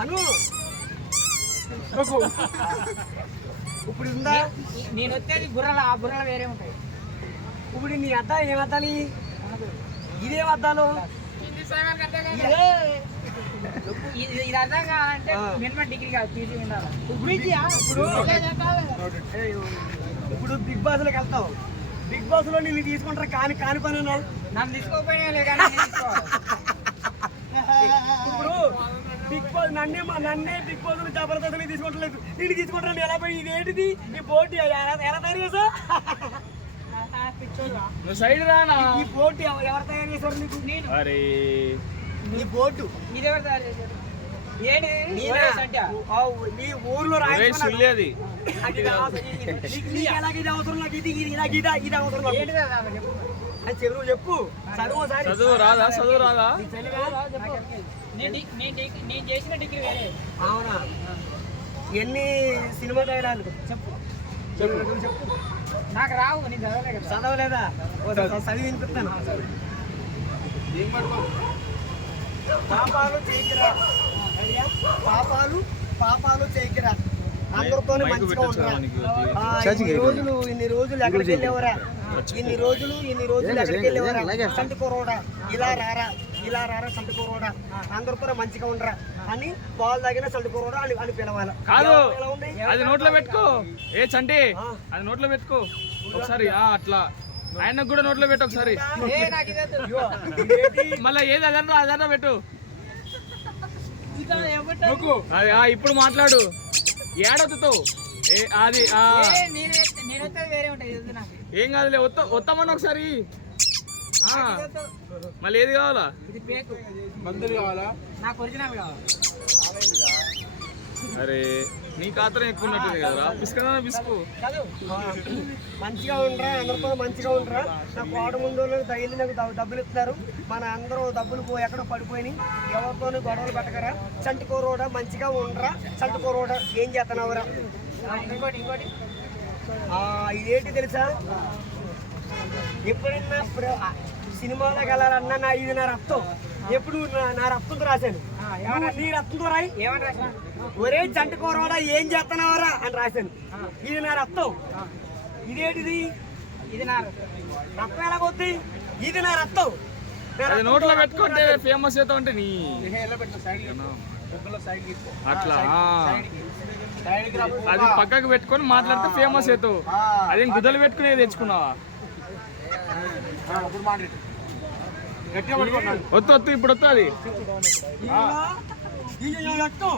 అను ఇప్పుడు ఉందా? నేను వచ్చేది బుర్రలు, ఆ బుర్రలు వేరే ఉంటాయి. ఇప్పుడు నీ అద్దా ఏం అద్దాలి? ఇదేం అద్దాలు? ఇది అర్థం కావాలంటే మినిమం డిగ్రీ కాదు, పీజీ ఉండాలి. ఇప్పుడు బిగ్ బాస్ లోకి వెళ్తావు. బిగ్ బాస్ లో నిన్ను తీసుకుంటారా? కాని పని నన్ను తీసుకోకపోయినా లేదు. ఇప్పుడు బిగ్ బాస్ నన్నే బిగ్ బాస్ లో జబర్దస్త్ తీసుకుంటలేదు, నిన్ను తీసుకుంటాను. ఎలా పోయి ఇదేంటిది ఈ పోటీ? ఎలా తయారు చేసా? సైడ్ రానా? ఈ పోటీ ఎవరు తయారు చేశారు నీకు? అరే ఈ బోర్డు ఇదెవరు తయారు చేశారు? ఏంటి నీ ఊర్లో సుల్లి అది. ఎలాగ ఇది అవసరం? నాకు ఇది అవసరం అని చెరువు చెప్పు. చదువు రాదా? చదువు రాదా? నేను చేసిన డిగ్రీ వేరే. అవునా? ఎన్ని సినిమా డైలాగులు చెప్పు. నాకు రావు, నేను చదవలే కదా. చదవలేదా? చదివి వినిపిస్తాను. పాపాలు చేయకిరా, పాపాలు చేయకిరా, అందరితో మంచిగా ఉండరా. ఇన్ని రోజులు ఎక్కడికి వెళ్ళేవరా? ఇన్ని రోజులు ఎక్కడికి వెళ్ళేవరా? సంటుకోరోడా, ఇలా రారా సంటుకోరోడా, అందరితో మంచిగా ఉండరా అని పాలు తాగిన సంటుకోరోడా అని పిలవాలి. అది నోట్లో పెట్టుకో. ఏ చంటి, అది నోట్లో పెట్టుకో ఒకసారి. అట్లా ఆయనకు కూడా నోట్లో పెట్టు ఒకసారి. మళ్ళీ ఏది అదన్నా పెట్టు. ఇప్పుడు మాట్లాడు. ఏడొత్తుతావు అది ఏం కాదులే. వస్తామని ఒకసారి. మళ్ళీ ఏది కావాలా? మందులు కావాలా? నాకు ఒరిజినల్ కావాలి. అరే నీకు ఆత్రం ఎక్కువ ఉన్నట్టుంది కదరా. పిసుకున్నా పిసుకు. మంచిగా ఉండరా, అందరితో మంచిగా ఉండరా. నాకు కోట ముందు డైలీ నాకు డబ్బులు ఇస్తున్నారు. మన అందరూ డబ్బులు ఎక్కడో పడిపోయి ఎవరితోనూ గొడవలు పెట్టకరా. సంటుకోరోడా మంచిగా ఉండరా. సంటుకోరోడా ఏం చేస్తున్నావురా? ఇంకోటి ఇదేంటి తెలుసా? ఎప్పుడైనా సినిమాలోకి వెళ్ళాలన్నా ఇది నా రక్తం. ఎప్పుడు నా రక్తంతో రాశాను. నీ రక్తంతో రాయి. ఏమని రాసిన? ఒరే జంటకోరవాడా ఏం చేస్తున్నావరా అని రాశాను. ఇది నా రక్తం. ఇదేంటిది? ఇది నా రక్తం ఎలాగొద్ది? ఇది నా రక్తం. అది నోట్లో పెట్టుకుంటే ఫేమస్ అవుతా ఉంటే నీ అట్లా అది పక్కకు పెట్టుకొని మాట్లాడితే ఫేమస్ అవుతావు. అదేం గుద్దలు పెట్టుకునేది తెచ్చుకున్నావా? వద్దు ఇప్పుడు వస్తుంది. రక్తం